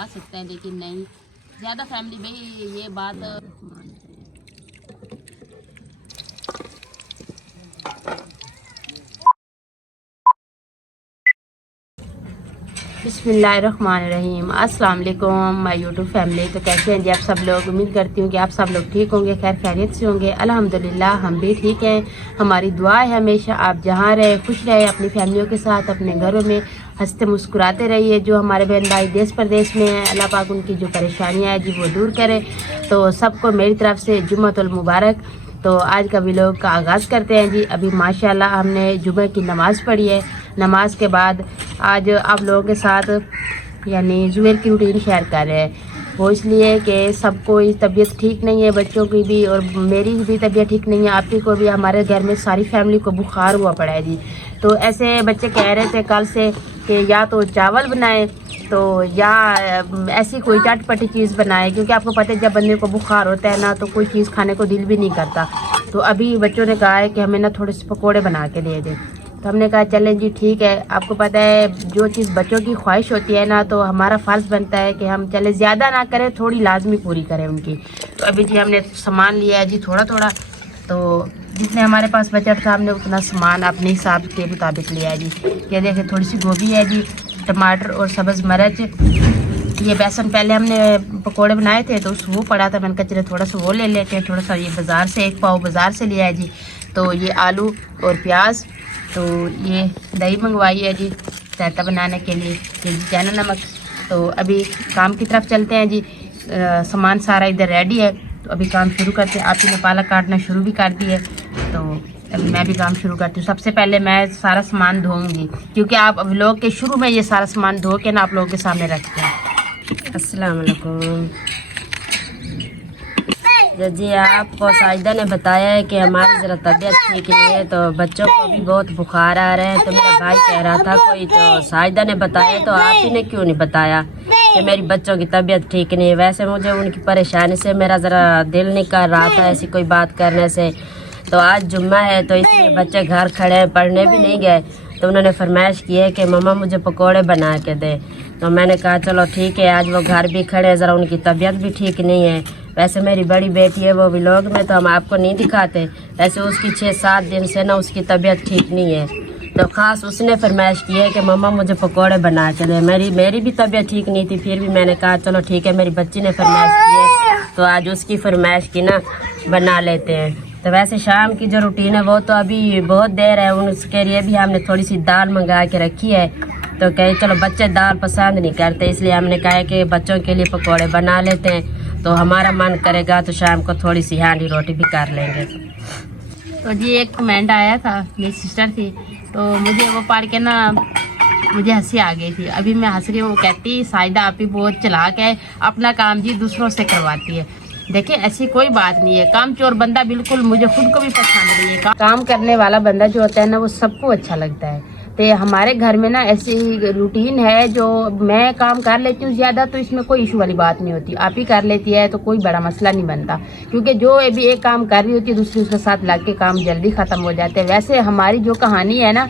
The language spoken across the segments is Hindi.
खा सकते हैं, लेकिन नहीं ज़्यादा फैमिली में ये बात। बिस्मिल्लाहिर्रहमानिर्रहीम। अस्सलाम वालेकुम माय यूट्यूब फैमिली। तो कैसे हैं जी आप सब लोग? उम्मीद करती हूँ कि आप सब लोग ठीक होंगे, खैर खैरियत से होंगे। अल्हम्दुलिल्लाह हम भी ठीक हैं। हमारी दुआ है हमेशा आप जहाँ रहे खुश रहे, अपनी फैमिलियों के साथ अपने घरों में हंसते मुस्कुराते रहिए। जो हमारे बहन भाई देश प्रदेश में हैं, अल्लाह पाक उनकी जो परेशानियाँ हैं जी वो दूर करे। तो सबको मेरी तरफ से जुम्मतुल मुबारक। तो आज का व्लॉग का आगाज़ करते हैं जी। अभी माशाल्लाह हमने जुमे की नमाज़ पढ़ी है। नमाज के बाद आज आप लोगों के साथ यानी जुमेर की रूटीन शेयर कर रहे हैं। वो इसलिए कि सबको तबीयत ठीक नहीं है, बच्चों की भी और मेरी भी तबीयत ठीक नहीं है, आप ही को भी। हमारे घर में सारी फैमिली को बुखार हुआ पड़ा है जी। तो ऐसे बच्चे कह रहे थे कल से कि या तो चावल बनाएं तो या ऐसी कोई चटपटी चीज़ बनाएं, क्योंकि आपको पता है जब बंदे को बुखार होता है ना तो कोई चीज़ खाने को दिल भी नहीं करता। तो अभी बच्चों ने कहा है कि हमें ना थोड़े से पकौड़े बना के दे दें। तो हमने कहा चलें जी ठीक है। आपको पता है जो चीज़ बच्चों की ख्वाहिश होती है ना तो हमारा फ़र्ज़ बनता है कि हम चले ज़्यादा ना करें, थोड़ी लाजमी पूरी करें उनकी। तो अभी जी हमने सामान लिया है जी थोड़ा थोड़ा, तो जितने हमारे पास बजट था हमने उतना सामान अपने हिसाब के मुताबिक लिया है जी। ये देखिए थोड़ी सी गोभी है जी, टमाटर और सब्ज़ मिर्च। ये बेसन पहले हमने पकोड़े बनाए थे तो वो पड़ा था, मैंने कहा चले थोड़ा सा वो ले लेते हैं। थोड़ा सा ये बाज़ार से 1 पाव बाज़ार से लिया है जी। तो ये आलू और प्याज, तो ये दही मंगवाई है जी रायता बनाने के लिए, ये चैना नमक। तो अभी काम की तरफ चलते हैं जी। सामान सारा इधर रेडी है तो अभी काम शुरू करते हैं। आप ही ने पालक काटना शुरू भी कर दी है, तो अभी मैं भी काम शुरू करती हूँ। सबसे पहले मैं सारा सामान धोऊंगी, क्योंकि आप व्लॉग के शुरू में ये सारा सामान धो के ना आप लोगों के सामने रखते हैं। अस्सलाम वालेकुम जी। आपको साजिदा ने बताया है कि हमारी ज़रा तबीयत ठीक नहीं है, तो बच्चों को भी बहुत बुखार आ रहे हैं। तो मेरा भाई कह रहा था कोई, तो साजिदा ने बताया, तो आप ही ने क्यों नहीं बताया कि मेरी बच्चों की तबीयत ठीक नहीं है? वैसे मुझे उनकी परेशानी से मेरा ज़रा दिल नहीं कर रहा था ऐसी कोई बात करने से। तो आज जुम्मा है तो इसलिए बच्चे घर खड़े हैं, पढ़ने भी नहीं गए। तो उन्होंने फरमाइश की है कि मम्मा मुझे पकोड़े बना के दे। तो मैंने कहा चलो ठीक है। आज वो घर भी खड़े हैं, ज़रा उनकी तबीयत भी ठीक नहीं है। वैसे मेरी बड़ी बेटी है वो व्लॉग में तो हम आपको नहीं दिखाते, वैसे उसकी 6-7 दिन से ना उसकी तबीयत ठीक नहीं है। तो ख़ास उसने फरमाइश की है कि मम्मा मुझे पकोड़े बना के दे। मेरी भी तबीयत ठीक नहीं थी, फिर भी मैंने कहा चलो ठीक है, मेरी बच्ची ने फरमाइश की है तो आज उसकी फरमाइश की ना बना लेते हैं। तो वैसे शाम की जो रूटीन है वो तो अभी बहुत देर है, उसके लिए भी हमने थोड़ी सी दाल मंगा के रखी है। तो कहे चलो बच्चे दाल पसंद नहीं करते, इसलिए हमने कहा कि बच्चों के लिए पकोड़े बना लेते हैं। तो हमारा मन करेगा तो शाम को थोड़ी सी हांडी रोटी भी कर लेंगे। तो जी एक कमेंट आया था, मेरी सिस्टर थी, तो मुझे वो पढ़ के ना मुझे हंसी आ गई थी। अभी मैं हंस रही हूँ, वो कहती साजिदा आप ही बहुत चालाक है, अपना काम जी दूसरों से करवाती है। देखिए ऐसी कोई बात नहीं है, काम चोर बंदा बिल्कुल मुझे खुद को भी पसंद नहीं है। काम करने वाला बंदा जो होता है ना वो सबको अच्छा लगता है। तो हमारे घर में ना ऐसी रूटीन है, जो मैं काम कर लेती हूँ ज़्यादा तो इसमें कोई इशू वाली बात नहीं होती। आप ही कर लेती है तो कोई बड़ा मसला नहीं बनता, क्योंकि जो अभी एक काम कर रही होती है दूसरी उसके साथ लग के काम जल्दी ख़त्म हो जाते हैं। वैसे हमारी जो कहानी है ना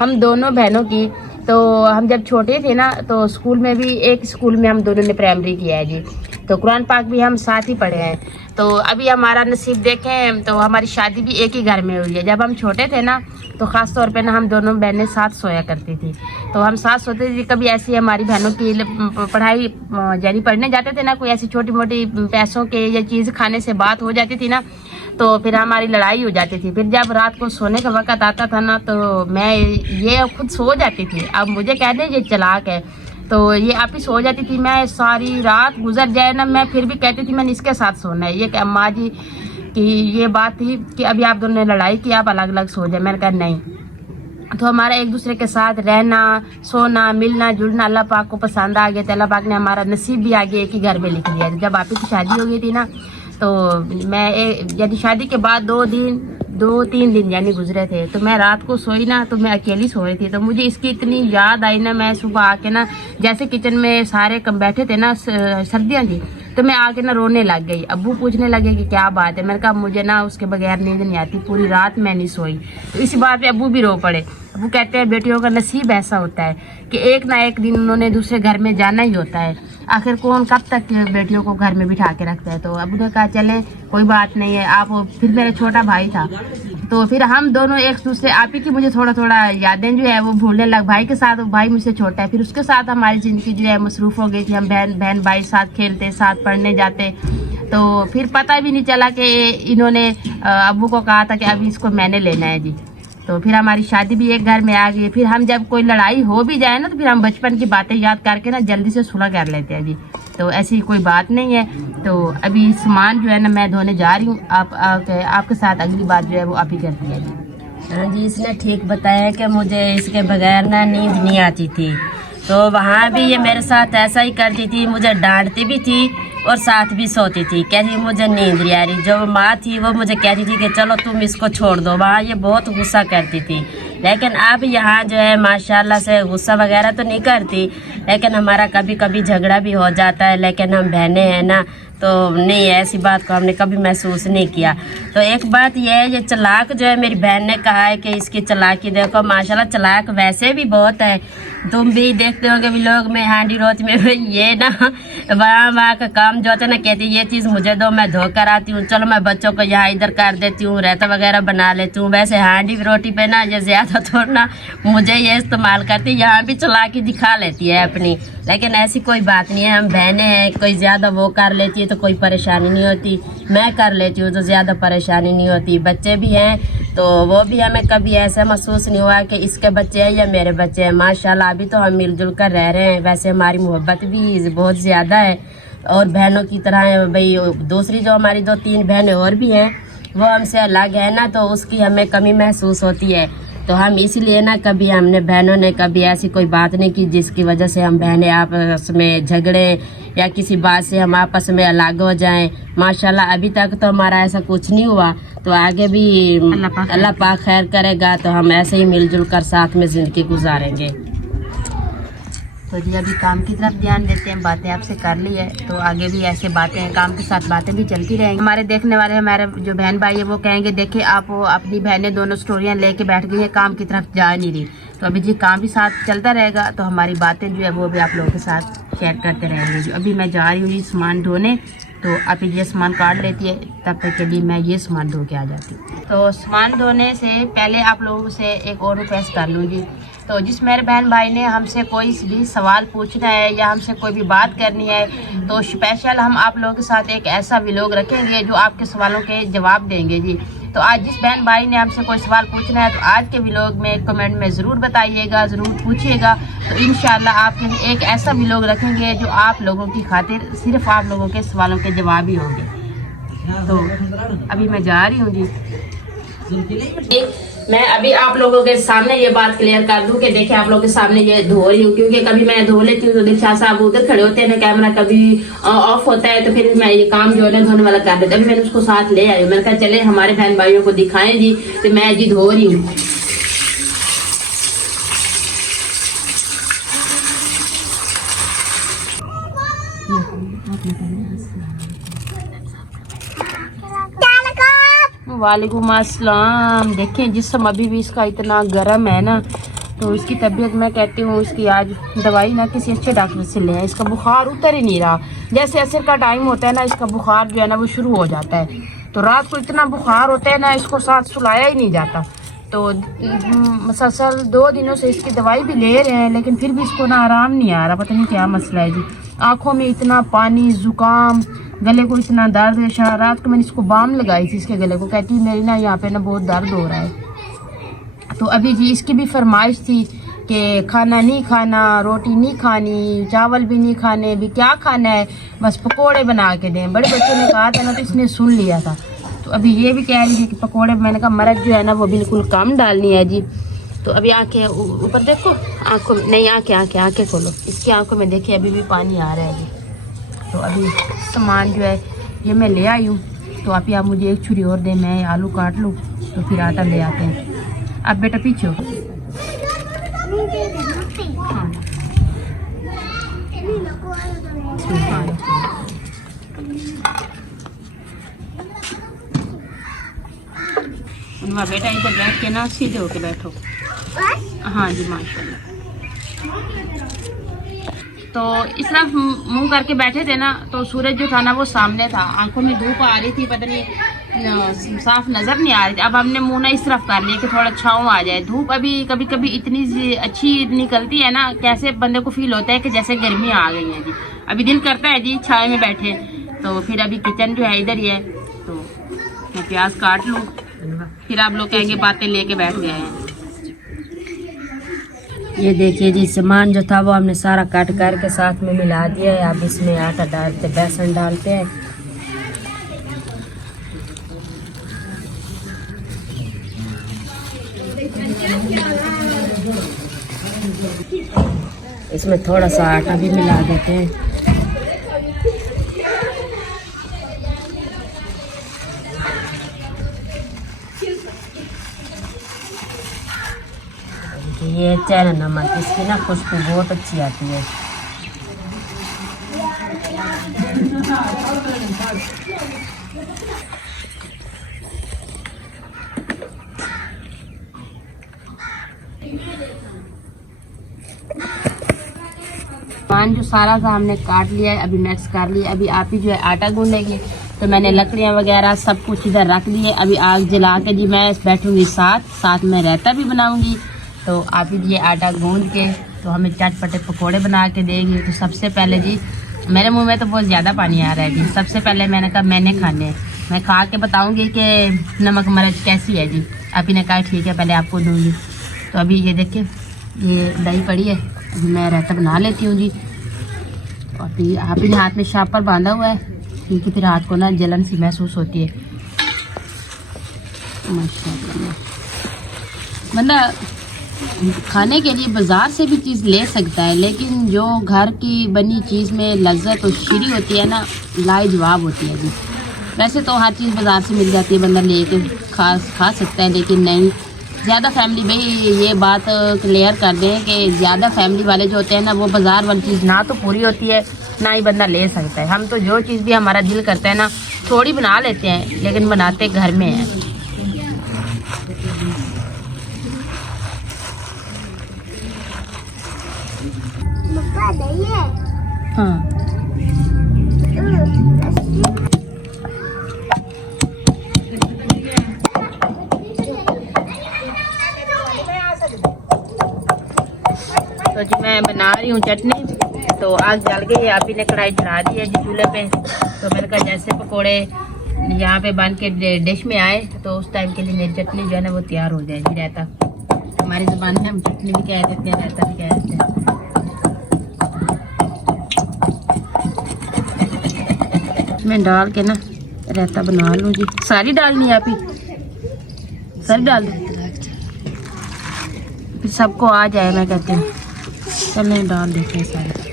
हम दोनों बहनों की, तो हम जब छोटे थे ना तो स्कूल में भी एक स्कूल में हम दोनों ने प्राइमरी किया है जी। तो कुरान पाक भी हम साथ ही पढ़े हैं। तो अभी हमारा नसीब देखें तो हमारी शादी भी एक ही घर में हुई है। जब हम छोटे थे ना तो ख़ास तौर पे ना हम दोनों बहनें साथ सोया करती थी। तो हम साथ सोते थे। कभी ऐसी हमारी बहनों की पढ़ाई यानी पढ़ने जाते थे ना, कोई ऐसी छोटी मोटी पैसों के या चीज़ खाने से बात हो जाती थी ना, तो फिर हमारी लड़ाई हो जाती थी। फिर जब रात को सोने का वक्त आता था ना तो मैं ये खुद सो जाती थी। अब मुझे कहते ये चालाक है, तो ये आप ही सो जाती थी। मैं सारी रात गुजर जाए ना मैं फिर भी कहती थी मैंने इसके साथ सोना है। ये अम्मा जी की ये बात थी कि अभी आप दोनों ने लड़ाई की, आप अलग अलग सो जाए। मैंने कहा नहीं। तो हमारा एक दूसरे के साथ रहना, सोना, मिलना जुलना अल्लाह पाक को पसंद आ गया था। अल्लाह पाक ने हमारा नसीब भी आगे एक ही घर में लिख दिया। जब आप ही की शादी हो गई थी ना तो मैं यानी शादी के बाद 2-3 दिन यानी गुजरे थे, तो मैं रात को सोई ना तो मैं अकेली सो रही थी। तो मुझे इसकी इतनी याद आई ना, मैं सुबह आके ना जैसे किचन में सारे कम बैठे थे ना, सर्दियाँ थी, तो मैं आके ना रोने लग गई। अब्बू पूछने लगे कि क्या बात है। मैंने कहा मुझे ना उसके बगैर नींद नहीं आती, पूरी रात मैं नहीं सोई। तो इसी बात पे अब्बू भी रो पड़े। अब्बू कहते हैं बेटियों का नसीब ऐसा होता है कि एक ना एक दिन उन्होंने दूसरे घर में जाना ही होता है। आखिर कौन कब तक बेटियों को घर में बिठा के रखता है। तो अब्बू ने कहा चले कोई बात नहीं है आप। फिर मेरा छोटा भाई था, तो फिर हम दोनों एक दूसरे आप ही की मुझे थोड़ा थोड़ा यादें जो है वो भूलने लग। भाई के साथ, भाई मुझसे छोटा है, फिर उसके साथ हमारी ज़िंदगी जो है मसरूफ़ हो गई थी। हम बहन भाई साथ खेलते, साथ पढ़ने जाते। तो फिर पता भी नहीं चला कि इन्होंने अब्बू को कहा था कि अभी इसको मैंने लेना है जी। तो फिर हमारी शादी भी एक घर में आ गई। फिर हम जब कोई लड़ाई हो भी जाए ना तो फिर हम बचपन की बातें याद करके ना जल्दी से सुलह कर लेते हैं जी। तो ऐसी कोई बात नहीं है। तो अभी सामान जो है ना मैं धोने जा रही हूँ। आपके साथ अगली बात जो है वो आप ही करती है जी। हाँ जी, इसने ठीक बताया कि मुझे इसके बगैर ना नींद नहीं आती थी। तो वहाँ भी ये मेरे साथ ऐसा ही करती थी, मुझे डांटती भी थी और साथ भी सोती थी। कहती मुझे नींद नहीं आ रही। जो माँ थी वो मुझे कहती थी कि चलो तुम इसको छोड़ दो। वहाँ ये बहुत गुस्सा करती थी। लेकिन अब यहाँ जो है माशाल्लाह से गुस्सा वगैरह तो नहीं करती, लेकिन हमारा कभी कभी झगड़ा भी हो जाता है। लेकिन हम बहनें हैं ना, तो नहीं, ऐसी बात को हमने कभी महसूस नहीं किया। तो एक बात यह है, ये चालाक जो है मेरी बहन ने कहा है कि इसकी चालाकी देखो, माशाल्लाह चालाक वैसे भी बहुत है। तुम भी देखते होगे व्लॉग में, हांडी रोज में ये ना वहाँ का काम जो होता है ना, कहती ये चीज़ मुझे दो, मैं धो कर आती हूँ, चलो मैं बच्चों को यहाँ इधर कर देती हूँ, रायता वगैरह बना लेती हूँ। वैसे हांडी रोटी पे ना ये ज़्यादा तो ना मुझे ये इस्तेमाल करती, यहाँ भी चालाकी दिखा लेती है अपनी। लेकिन ऐसी कोई बात नहीं है, हम बहनें हैं। कोई ज़्यादा वो कर लेती है तो कोई परेशानी नहीं होती, मैं कर लेती हूँ तो ज़्यादा परेशानी नहीं होती। बच्चे भी हैं तो वो भी हमें कभी ऐसा महसूस नहीं हुआ कि इसके बच्चे हैं या मेरे बच्चे हैं। माशाल्लाह अभी तो हम मिलजुल कर रह रहे हैं। वैसे हमारी मोहब्बत भी बहुत ज़्यादा है और बहनों की तरह है भाई। दूसरी जो हमारी 2-3 बहनें और भी हैं वो हमसे अलग है ना, तो उसकी हमें कमी महसूस होती है। तो हम इसलिए ना कभी हमने बहनों ने कभी ऐसी कोई बात नहीं की जिसकी वजह से हम बहनें आपस में झगड़े या किसी बात से हम आपस में अलग हो जाएं। माशाल्लाह अभी तक तो हमारा ऐसा कुछ नहीं हुआ। तो आगे भी अल्लाह पाक खैर करेगा तो हम ऐसे ही मिलजुल कर साथ में ज़िंदगी गुजारेंगे। तो जी अभी काम की तरफ ध्यान देते हैं। बातें आपसे कर ली है तो आगे भी ऐसे बातें, काम के साथ बातें भी चलती रहेंगी। हमारे देखने वाले हमारे जो बहन भाई है वो कहेंगे देखिए आप अपनी बहनें दोनों स्टोरियां लेके बैठ गई है, काम की तरफ जा नहीं रही। तो अभी जी काम भी साथ चलता रहेगा तो हमारी बातें जो है वो भी आप लोगों के साथ शेयर करते रहेंगे। जो अभी मैं जा रही हूँ सामान ढोने, तो आप ये सामान काट लेती है, तब तक के लिए मैं ये सामान धो के आ जाती हूँ। तो सामान धोने से पहले आप लोगों से एक और रिक्वेस्ट कर लूँगी। तो जिस मेरे बहन भाई ने हमसे कोई भी सवाल पूछना है या हमसे कोई भी बात करनी है तो स्पेशल हम आप लोगों के साथ एक ऐसा व्लॉग रखेंगे जो आपके सवालों के जवाब देंगे जी। तो आज जिस बहन भाई ने हमसे कोई सवाल पूछना है तो आज के व्लॉग में कमेंट में ज़रूर बताइएगा, ज़रूर पूछिएगा। तो इंशाल्लाह आपके लिए एक ऐसा व्लॉग रखेंगे जो आप लोगों की खातिर सिर्फ आप लोगों के सवालों के जवाब ही होंगे। तो अभी मैं जा रही हूँ जी। मैं अभी आप लोगों के सामने ये बात क्लियर कर दूं कि देखिए आप लोगों के सामने ये धो रही हूँ, क्योंकि कभी मैं धो लेती हूँ तो देखिए साहब उधर खड़े होते हैं ना, कैमरा कभी ऑफ होता है तो फिर मैं ये काम जो है ना धोने वाला कर देती हूँ। अभी मैंने उसको साथ ले आई हूँ, मैंने कहा चले हमारे बहन भाइयों को दिखाएं जी। तो मैं जी धो रही हूँ। वालेकुम अस्सलाम। देखें जिस्म अभी भी इसका इतना गर्म है ना, तो इसकी तबीयत मैं कहती हूँ इसकी आज दवाई ना किसी अच्छे डॉक्टर से ले। इसका बुखार उतर ही नहीं रहा। जैसे असर का टाइम होता है ना, इसका बुखार जो है ना वो शुरू हो जाता है। तो रात को इतना बुखार होता है ना, इसको साथ सुलाया ही नहीं जाता। तो मुसलसल 2 दिनों से इसकी दवाई भी ले रहे हैं, लेकिन फिर भी इसको ना आराम नहीं आ रहा। पता नहीं क्या मसला है जी। आँखों में इतना पानी, जुकाम, गले को इतना दर्द है। रात को मैंने इसको बाम लगाई थी इसके गले को, कहती मेरी ना यहाँ पे ना बहुत दर्द हो रहा है। तो अभी जी इसकी भी फरमाइश थी कि खाना नहीं खाना, रोटी नहीं खानी, चावल भी नहीं खाने, भी क्या खाना है बस पकोड़े बना के दें। बड़े बच्चों ने कहा था ना तो इसने सुन लिया था। तो अभी ये भी कह रही थी कि पकोड़े, मैंने कहा मरच जो है ना वो बिल्कुल कम डालनी है जी। तो अभी आंखें ऊपर देखो, आंखों नहीं, आंखें खोलो। इसकी आंखों में देखिए अभी भी पानी आ रहा है अभी। तो अभी सामान जो है ये मैं ले आई हूँ। तो आप मुझे एक छुरी और दें, मैं आलू काट लूँ तो फिर आटा ले आते हैं। आप बेटा पीछे हो। उनवा बेटा इधर बैठ के ना सीधे होके बैठो। हाँ जी माशाल्लाह। तो इस तरफ मुंह करके बैठे थे ना, तो सूरज जो था ना वो सामने था, आंखों में धूप आ रही थी, पता नहीं साफ नजर नहीं आ रही थी। अब हमने मुंह ना इस तरफ कर लिया कि थोड़ा छाँव आ जाए। धूप अभी कभी कभी इतनी अच्छी निकलती है ना, कैसे बंदे को फील होता है कि जैसे गर्मी आ गई है जी। अभी दिल करता है जी छाए में बैठे। तो फिर अभी किचन जो है इधर ही है, तो मैं प्याज काट लूँ, फिर आप लोग कहेंगे बातें लेके बैठ गए हैं। ये देखिए जी, सामान जो था वो हमने सारा काट करके साथ में मिला दिया है। अब इसमें आटा डालते, बेसन डालते हैं। इसमें थोड़ा सा आटा भी मिला देते हैं। ये चैन नमक, इसकी ना खुशबू बहुत अच्छी आती है। सामान जो सारा था हमने काट लिया है, अभी मिक्स कर लिया। अभी आप ही जो है आटा गूंदेंगे, तो मैंने लकड़ियाँ वगैरह सब कुछ इधर रख लिए। अभी आग जला के जी मैं बैठूंगी, साथ में रायता भी बनाऊंगी। तो आप ही ये आटा गूंद के तो हमें चटपटे पकोड़े बना के देगी। तो सबसे पहले जी मेरे मुंह में तो बहुत ज़्यादा पानी आ रहा है जी। सबसे पहले मैंने कहा मैंने खाने हैं, मैं खा के बताऊंगी कि नमक मिर्च कैसी है जी। आप ही ने कहा ठीक है पहले आपको दूंगी। तो अभी ये देखिए, ये दही पड़ी है, अभी मैं रायता बना लेती हूँ जी। और फिर आप ही ने हाथ में शापर बांधा हुआ है, क्योंकि फिर हाथ को ना जलन सी महसूस होती है। माशाल्लाह, बंदा खाने के लिए बाजार से भी चीज़ ले सकता है, लेकिन जो घर की बनी चीज़ में लज्जत और शीरी होती है ना, लाजवाब होती है जी। वैसे तो हर चीज़ बाजार से मिल जाती है, बंदा लेके खा सकता है, लेकिन नहीं ज़्यादा फैमिली में ये बात क्लियर कर दें कि ज़्यादा फैमिली वाले जो होते हैं ना, वो बाजार वाली चीज़ ना तो पूरी होती है ना ही बंदा ले सकता है। हम तो जो चीज़ भी हमारा दिल करता है ना, थोड़ी बना लेते हैं, लेकिन बनाते घर में हैं। हाँ तो जी मैं बना रही हूँ चटनी। तो आग जल गई है, आप ही ने कढ़ाई चढ़ा दी है जी चूल्हे पे। तो मैंने कहा जैसे पकोड़े यहाँ पे बन के डिश में आए, तो उस टाइम के लिए मेरी चटनी जो है ना वो तैयार हो जाए जी। रायता हमारी ज़बान में हम चटनी भी कह देते हैं, रायता भी कह देते हैं। मैं डाल के ना रायता बना लूँ जी। सारी डालनी है आप ही, सारी डाल दो, फिर सबको आ जाए। मैं कहती हूँ चलें डाल देते हैं सारे।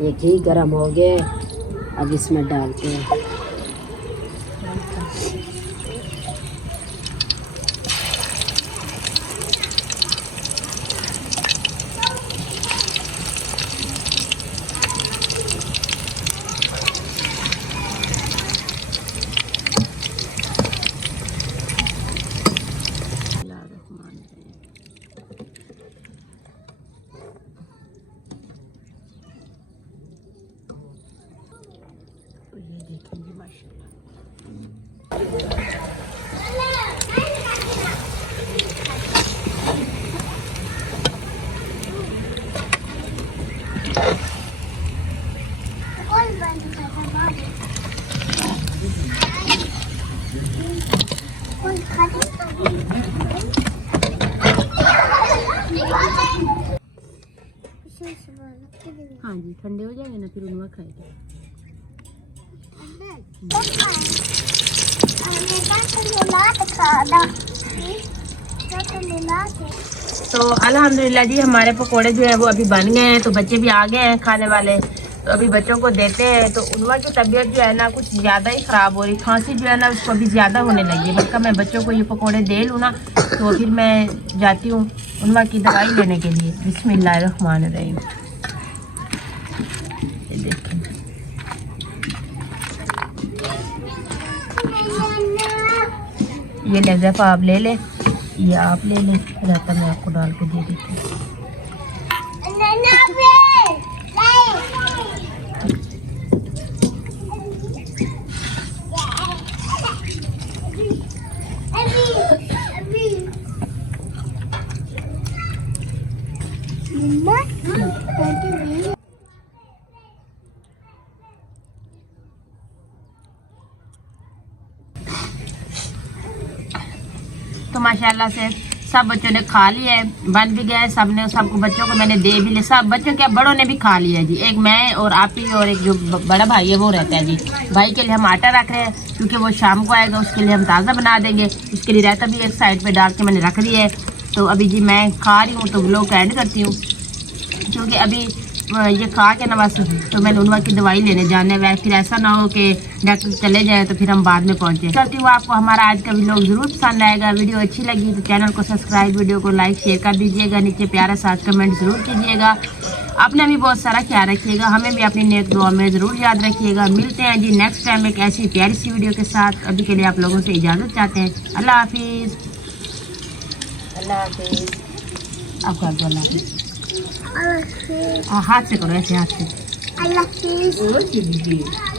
ये घी गरम हो गए, अब इसमें डालते हैं। हाँ जी ठंडे हो जाएंगे ना, फिर उनका खाएगा। तो अल्हम्दुलिल्लाह जी हमारे पकोड़े जो है वो अभी बन गए हैं। तो बच्चे भी आ गए हैं खाने वाले। तो अभी बच्चों को देते हैं। तो उनवा की तबीयत जो है ना कुछ ज़्यादा ही ख़राब हो रही, खांसी जो है ना उसको अभी ज़्यादा होने लगी है। बल्कि मैं बच्चों को ये पकौड़े दे लूँ ना तो फिर मैं जाती हूँ उनवा की दवाई लेने के लिए। बिस्मिल्लाहिर्रहमानिर्रहीम। ये देखें, ये लहज़ा आप ले लें, ये आप ले लें, रहता मैं आपको डाल के दे देती हूँ। तो माशाल्लाह से सब बच्चों ने खा लिया है, बन भी गया है सबने, सबको बच्चों को मैंने दे भी लिया। सब बच्चों क्या बड़ों ने भी खा लिया है जी। एक मैं और आप ही और एक जो बड़ा भाई है वो रहता है जी। भाई के लिए हम आटा रख रहे हैं क्योंकि वो शाम को आएगा, उसके लिए हम ताज़ा बना देंगे। उसके लिए रायता भी एक साइड पे डाल के मैंने रख दिया है। तो अभी जी मैं खा रही हूँ तो व्लॉग एंड करती हूँ क्योंकि अभी ये खा के ना बस तो मैंने उनवा की दवाई लेने जाना है। फिर ऐसा ना हो कि डॉक्टर चले जाए तो फिर हम बाद में पहुँचे। करती हूँ आपको हमारा आज का व्लॉग ज़रूर पसंद आएगा। वीडियो अच्छी लगी तो चैनल को सब्सक्राइब, वीडियो को लाइक शेयर कर दीजिएगा। नीचे प्यारा सा कमेंट ज़रूर कीजिएगा। अपना भी बहुत सारा ख्याल रखिएगा, हमें भी अपनी नेक दुआ में ज़रूर याद रखिएगा। मिलते हैं जी नेक्स्ट टाइम एक ऐसी प्यारी सी वीडियो के साथ। अभी के लिए आप लोगों से इजाज़त चाहते हैं। अल्लाह हाफिज़। अल्लाह हाफिज़। आपका अल्लाह हाफिज़। हाथ से करो, ऐसे हाथ से। अल्लाह हाफिज़।